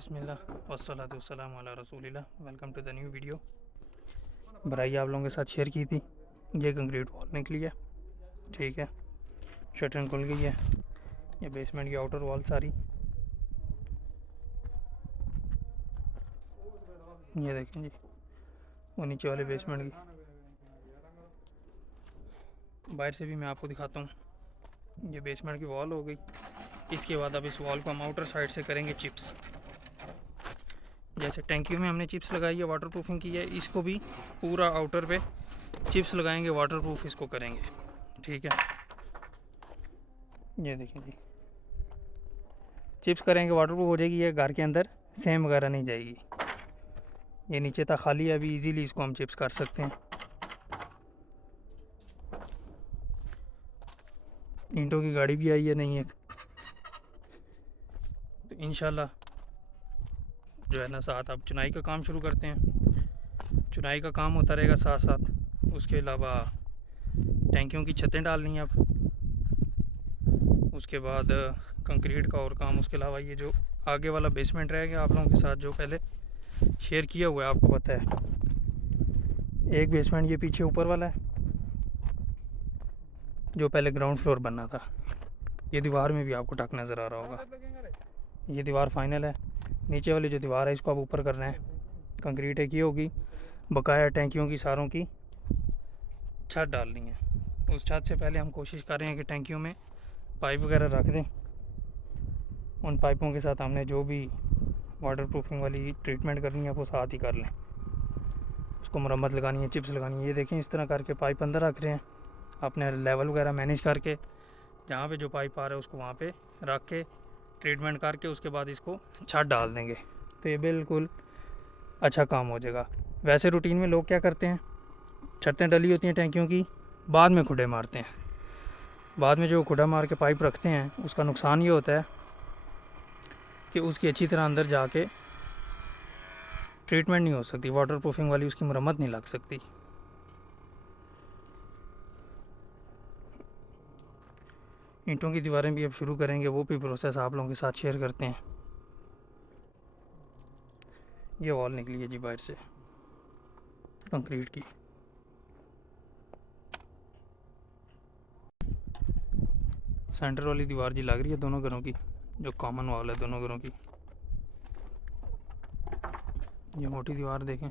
बिस्मिल्लाह वस्सलातु वस्सलामु अला रसूलिल्लाह। Welcome to the new video. भराई आप लोगों के साथ शेयर की थी। ये कंक्रीट वॉल निकली है, ठीक है। शटरिंग खुल गई है। ये बेसमेंट की आउटर वॉल सारी, ये देखें जी, वो नीचे वाले बेसमेंट की। बाहर से भी मैं आपको दिखाता हूँ। ये बेसमेंट की वॉल हो गई। इसके बाद अब इस वॉल को हम आउटर साइड से करेंगे चिप्स। जैसे टैंकियों में हमने चिप्स लगाई है, वाटर प्रूफिंग की है, इसको भी पूरा आउटर पे चिप्स लगाएंगे, वाटर प्रूफ इसको करेंगे, ठीक है। ये देखें जी, चिप्स करेंगे, वाटर प्रूफ हो जाएगी। ये घर के अंदर सेम वगैरह नहीं जाएगी। ये नीचे तक खाली है, अभी इजीली इसको हम चिप्स कर सकते हैं। ईंटों की गाड़ी भी आई है, नहीं है तो इंशाल्लाह जो है ना, साथ अब चुनाई का काम शुरू करते हैं। चुनाई का काम होता रहेगा साथ साथ। उसके अलावा टैंकियों की छतें डालनी है अब। उसके बाद कंक्रीट का और काम। उसके अलावा ये जो आगे वाला बेसमेंट रहेगा आप लोगों के साथ, जो पहले शेयर किया हुआ है, आपको पता है। एक बेसमेंट ये पीछे ऊपर वाला है, जो पहले ग्राउंड फ्लोर बनना था। ये दीवार में भी आपको टक नज़र आ रहा होगा। ये दीवार फाइनल है। नीचे वाली जो दीवार है इसको अब ऊपर करना है। कंक्रीट एक ही होगी, बकाया टैंकियों की सारों की छत डालनी है। उस छत से पहले हम कोशिश कर रहे हैं कि टैंकियों में पाइप वगैरह रख दें। उन पाइपों के साथ हमने जो भी वाटर प्रूफिंग वाली ट्रीटमेंट करनी है वो साथ ही कर लें। उसको मरम्मत लगानी है, चिप्स लगानी है। ये देखें, इस तरह करके पाइप अंदर रख रहे हैं। अपने लेवल वगैरह मैनेज करके जहाँ पे जो पाइप आ रहा है उसको वहाँ पे रख के ट्रीटमेंट करके उसके बाद इसको छत डाल देंगे, तो ये बिल्कुल अच्छा काम हो जाएगा। वैसे रूटीन में लोग क्या करते हैं, छतें डली होती हैं टैंकियों की, बाद में खुडे मारते हैं। बाद में जो खुडा मार के पाइप रखते हैं उसका नुकसान ये होता है कि उसकी अच्छी तरह अंदर जाके ट्रीटमेंट नहीं हो सकती, वाटर प्रूफिंग वाली उसकी मरम्मत नहीं लग सकती। ईंटों की दीवारें भी अब शुरू करेंगे, वो भी प्रोसेस आप लोगों के साथ शेयर करते हैं। ये वॉल निकली है जी बाहर से कंक्रीट की। सेंटर वाली दीवार जी लग रही है दोनों घरों की, जो कॉमन वॉल है दोनों घरों की। ये मोटी दीवार देखें,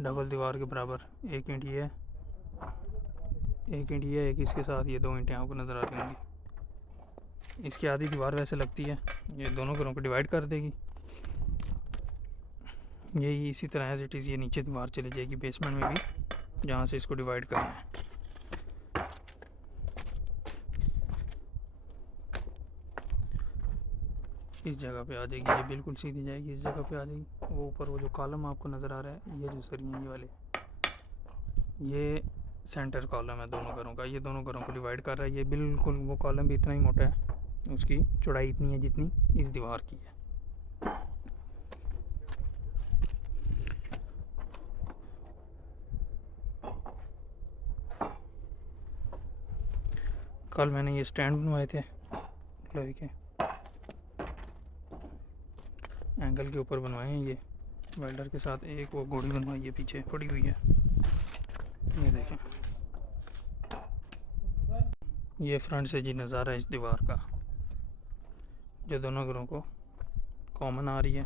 डबल दीवार के बराबर। एक ईंट ये है, एक ईंट ये है, एक इसके साथ ये दो ईंटें आपको नज़र आ रही होंगी। इसकी आधी दीवार वैसे लगती है, ये दोनों घरों को डिवाइड कर देगी। यही इसी तरह एज इट इज़ ये नीचे दीवार चली जाएगी बेसमेंट में भी, जहाँ से इसको डिवाइड करना है। इस जगह पे आ जाएगी, ये बिल्कुल सीधी जाएगी, इस जगह पे आ जाएगी। वो ऊपर वो जो कॉलम आपको नज़र आ रहा है, ये जो सरिया ये वाले, ये सेंटर कॉलम है दोनों घरों का। ये दोनों घरों को डिवाइड कर रहा है। ये बिल्कुल वो कॉलम भी इतना ही मोटा है, उसकी चौड़ाई इतनी है जितनी इस दीवार की है। कल मैंने ये स्टैंड बनवाए थे लोहे के, एंगल के ऊपर बनवाए हैं ये वेल्डर के साथ। एक वो गोड़ी बनवाई है पीछे पड़ी हुई है, ये देखें। ये फ्रंट से जी नज़ारा है इस दीवार का, जो दोनों घरों को कॉमन आ रही है,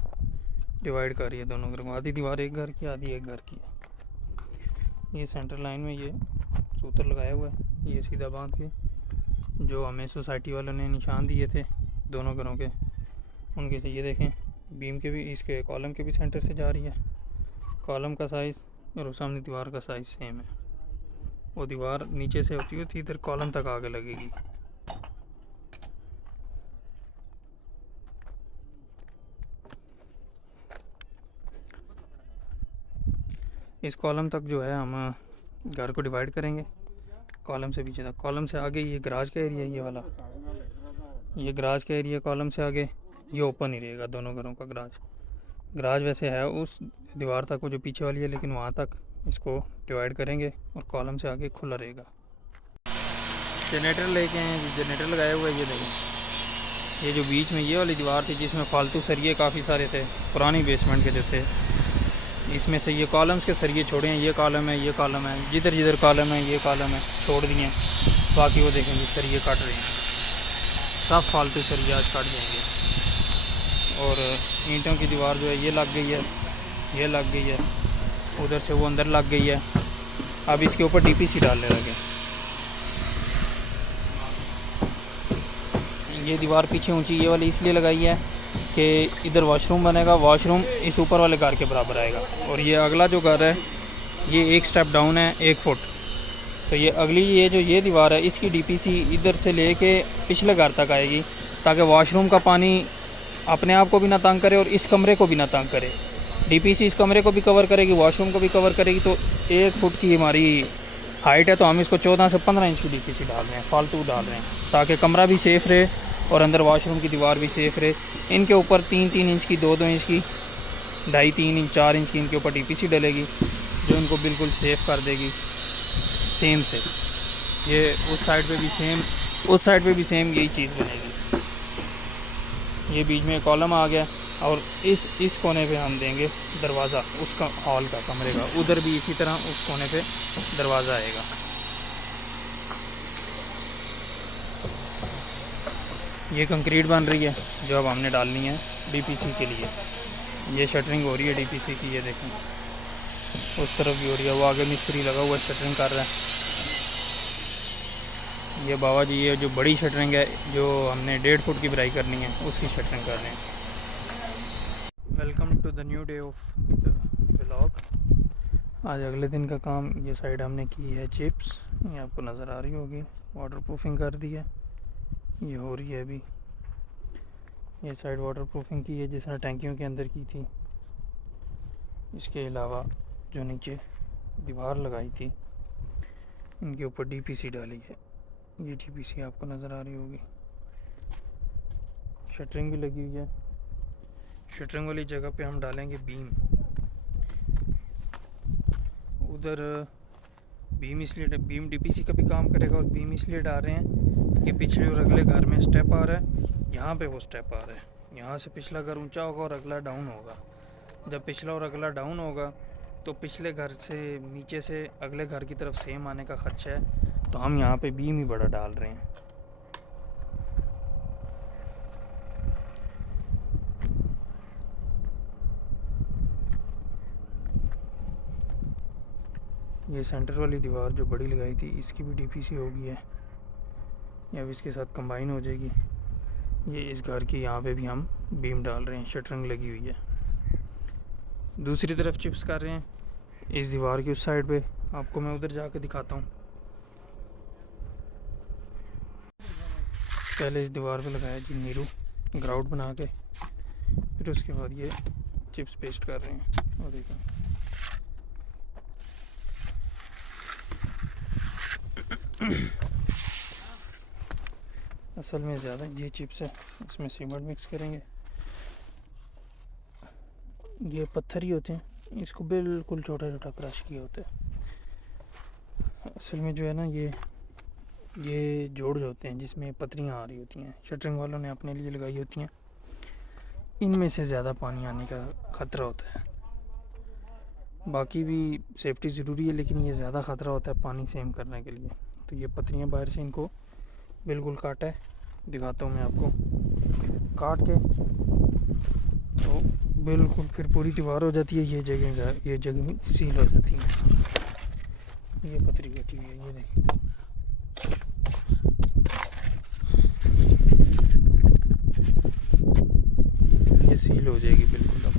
डिवाइड कर रही है दोनों घरों को। आधी दीवार एक घर की, आधी एक घर की है। ये सेंटर लाइन में ये सूत्र लगाया हुआ है, ये सीधा बांध के, जो हमें सोसाइटी वालों ने निशान दिए थे दोनों घरों के, उनके से। ये देखें, बीम के भी, इसके कॉलम के भी सेंटर से जा रही है। कॉलम का साइज़ और सामने दीवार का साइज़ सेम है। वो दीवार नीचे से होती हुई इधर कॉलम तक आगे लगेगी। इस कॉलम तक जो है हम घर को डिवाइड करेंगे, कॉलम से पीछे तक। कॉलम से आगे ये गराज का एरिया, ये वाला, ये गराज का एरिया कॉलम से आगे ये ओपन ही रहेगा दोनों घरों का गराज। गराज वैसे है उस दीवार तक, वो जो पीछे वाली है, लेकिन वहाँ तक इसको डिवाइड करेंगे और कॉलम से आगे खुला रहेगा। जनरेटर लेके आए हैं जी, जनरेटर लगाया हुआ है, ये देखें। ये जो बीच में ये वाली दीवार थी जिसमें फालतू सरिये काफ़ी सारे थे, पुरानी बेसमेंट के जो थे, इसमें से ये कॉलम्स के सरिये छोड़े हैं। ये कॉलम है, ये कॉलम है, जिधर जिधर कॉलम है ये कॉलम है, छोड़ दिए हैं। बाकी वो देखेंगे सरिये काट रहे हैं, सब फालतू सरिये आज काट जाएंगे। और ईंटों की दीवार जो है ये लग गई है, ये लग गई है, उधर से वो अंदर लग गई है। अब इसके ऊपर डीपीसी डालने लगे। ये दीवार पीछे ऊंची ये वाली इसलिए लगाई है कि इधर वॉशरूम बनेगा, वॉशरूम इस ऊपर वाले घर के बराबर आएगा। और ये अगला जो घर है ये एक स्टेप डाउन है 1 फुट, तो ये अगली ये दीवार है इसकी डीपीसी इधर से लेके पिछले घर तक आएगी, ताकि वॉशरूम का पानी अपने आप को भी ना तंग करे और इस कमरे को भी ना तंग करे। डीपीसी इस कमरे को भी कवर करेगी, वॉशरूम को भी कवर करेगी। तो 1 फुट की हमारी हाइट है, तो हम इसको 14 से 15 इंच की डीपीसी डाल रहे हैं, फालतू डाल रहे हैं, ताकि कमरा भी सेफ़ रहे और अंदर वॉशरूम की दीवार भी सेफ़ रहे। इनके ऊपर 3-3 इंच की, 2-2 इंच की, 2.5-3 इंच, 4 इंच की इनके ऊपर डीपीसी डलेगी, जो इनको बिल्कुल सेफ़ कर देगी। सेम से ये उस साइड पे भी सेम, उस साइड पे भी सेम यही चीज़ बनेगी। ये बीच में कॉलम आ गया और इस कोने पे हम देंगे दरवाज़ा, उसका हॉल का, कमरे का। उधर भी इसी तरह उस कोने पे दरवाज़ा आएगा। ये कंक्रीट बन रही है जो अब हमने डालनी है डीपीसी के लिए। ये शटरिंग हो रही है डीपीसी की, ये देखें उस तरफ भी हो रही है, वो आगे मिस्त्री लगा हुआ शटरिंग कर रहा है। ये बाबा जी ये जो बड़ी शटरिंग है जो हमने 1.5 फुट की भराई करनी है उसकी शटरिंग कर रहे हैं। Welcome to the new day of the vlog. आज अगले दिन का काम, ये साइड हमने की है चिप्स, ये आपको नज़र आ रही होगी, वाटर प्रूफिंग कर दी है, ये हो रही है अभी। ये साइड वाटर प्रूफिंग की है जिसने टैंकियों के अंदर की थी। इसके अलावा जो नीचे दीवार लगाई थी इनके ऊपर डीपीसी डाली है। ये डीपीसी आपको नज़र आ रही होगी। शटरिंग भी लगी हुई है। शटरिंग वाली जगह पे हम डालेंगे बीम। उधर बीम इसलिए, बीम डीपीसी का भी काम करेगा और बीम इसलिए डाल रहे हैं कि पिछले और अगले घर में स्टेप आ रहा है, यहाँ पे वो स्टेप आ रहा है। यहाँ से पिछला घर ऊंचा होगा और अगला डाउन होगा। जब पिछला और अगला डाउन होगा तो पिछले घर से नीचे से अगले घर की तरफ सेम आने का खदशा है, तो हम यहाँ पे बीम ही बड़ा डाल रहे हैं। ये सेंटर वाली दीवार जो बड़ी लगाई थी इसकी भी डीपीसी हो गई है, ये अब इसके साथ कंबाइन हो जाएगी। ये इस घर की यहाँ पे भी हम बीम डाल रहे हैं, शटरिंग लगी हुई है। दूसरी तरफ चिप्स कर रहे हैं इस दीवार की उस साइड पे, आपको मैं उधर जाके दिखाता हूँ। पहले इस दीवार पे लगाया जी नीरू ग्राउट बना के, फिर उसके बाद ये चिप्स पेस्ट कर रहे हैं। और देखें असल में ज़्यादा ये चिप्स है, इसमें सीमेंट मिक्स करेंगे। ये पत्थर ही होते हैं, इसको बिल्कुल छोटा छोटा क्रश किया होता है। असल में जो है ना ये जोड़ होते हैं जिसमें पत्रियाँ आ रही होती हैं, शटरिंग वालों ने अपने लिए लगाई होती हैं। इनमें से ज़्यादा पानी आने का ख़तरा होता है। बाकी भी सेफ्टी ज़रूरी है, लेकिन ये ज़्यादा ख़तरा होता है पानी सेम करने के लिए। तो ये पत्रियाँ बाहर से इनको बिल्कुल काटा है, दिखाता हूँ मैं आपको। काट के तो बिल्कुल फिर पूरी दीवार हो जाती है, ये जगह भी सील हो जाती है। ये पतरी कटी हुई है, ये देखिए। ये सील हो जाएगी बिल्कुल। अब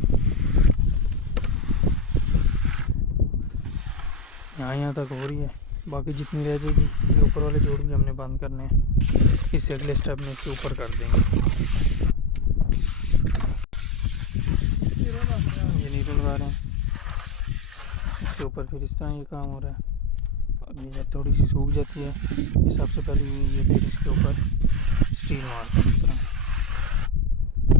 यहाँ तक हो रही है, बाकी जितनी रह जाएगी ये ऊपर वाले जोड़ भी हमने बंद करने हैं। इससे अगले स्टेप में इसके ऊपर कर देंगे। ये नीचे लगा रहे हैं इसके ऊपर, फिर इस तरह ये काम हो रहा है। और ये जब थोड़ी सी सूख जाती है ये सबसे पहले ये फिर इसके ऊपर स्टील मारते हैं इस तरह,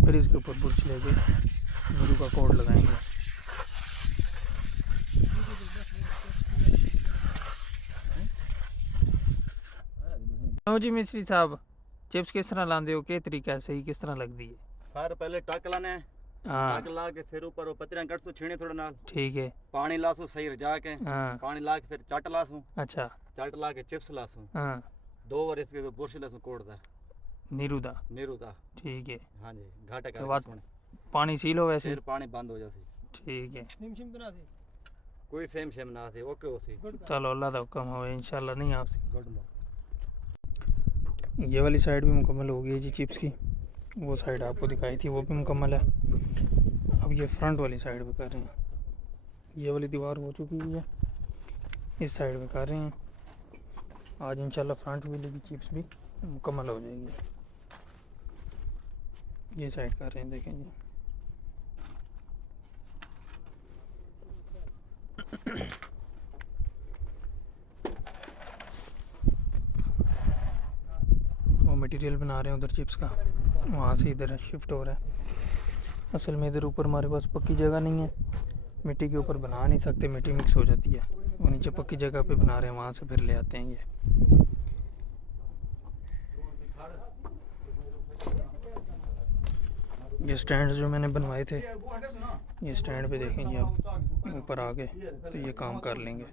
फिर इसके ऊपर बुर्श लेके नीरू का कोड लगाएंगे। जी मिस्त्री साहब, चिप्स किस तरह लाते हो, के तरीका सही किस तरह लगती है? सारे पहले टक लाने, हाँ टक ला के फिर ऊपर वो पत्तियां कटसू छीने थोड़े नाल, ठीक है। पानी लासू सही रजा के, हाँ पानी ला के फिर चट लासू, अच्छा चट ला के चिप्स लासू, हाँ 2 बार इसके बुरश लासू कोड़दा नीरू दा नीरू दा। ठीक है। हाँ जी घाटे तो कर बात सोने पानी सील हो वैसे फिर पानी बंद हो जासी। ठीक है। कोई सेम शेम ना थे ओके होसी। चलो अल्लाह का हुक्म हो इंशाल्लाह नहीं आपसे। Good morning. ये वाली साइड भी मुकम्मल हो गई है जी चिप्स की, वो साइड आपको दिखाई थी वो भी मुकम्मल है। अब ये फ्रंट वाली साइड पे कर रहे हैं, ये वाली दीवार हो चुकी है, इस साइड पे कर रहे हैं। आज इंशाल्लाह फ्रंट वाली की चिप्स भी मुकम्मल हो जाएगी। ये साइड कर रहे हैं देखें जी। वो मटेरियल बना रहे हैं उधर चिप्स का, वहाँ से इधर शिफ्ट हो रहा है। असल में इधर ऊपर हमारे पास पक्की जगह नहीं है, मिट्टी के ऊपर बना नहीं सकते, मिट्टी मिक्स हो जाती है। वो नीचे पक्की जगह पे बना रहे हैं, वहाँ से फिर ले आते हैं। ये स्टैंड जो मैंने बनवाए थे, ये स्टैंड पे देखेंगे आप ऊपर आके तो ये काम कर लेंगे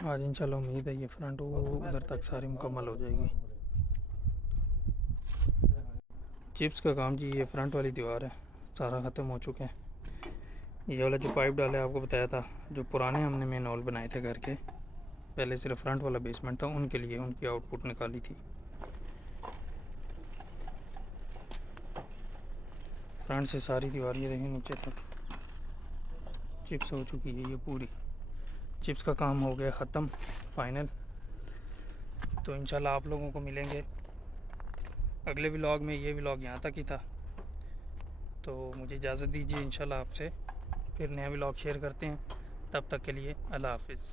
आज इंशाल्लाह। उम्मीद है ये फ्रंट वो उधर तक सारी मुकम्मल हो जाएगी। चिप्स का काम जी, ये फ्रंट वाली दीवार है सारा ख़त्म हो चुका है। ये वाला जो पाइप डाला है आपको बताया था, जो पुराने हमने मेन हॉल बनाए थे घर के, पहले सिर्फ फ्रंट वाला बेसमेंट था, उनके लिए उनकी आउटपुट निकाली थी। फ्रंट से सारी दीवार ये देखें नीचे तक चिप्स हो चुकी है। ये पूरी चिप्स का काम हो गया ख़त्म फाइनल। तो इंशाल्लाह आप लोगों को मिलेंगे अगले व्लॉग में। ये व्लॉग यहाँ तक ही था, तो मुझे इजाज़त दीजिए। इंशाल्लाह आपसे फिर नया व्लॉग शेयर करते हैं। तब तक के लिए अल्लाह हाफिज़।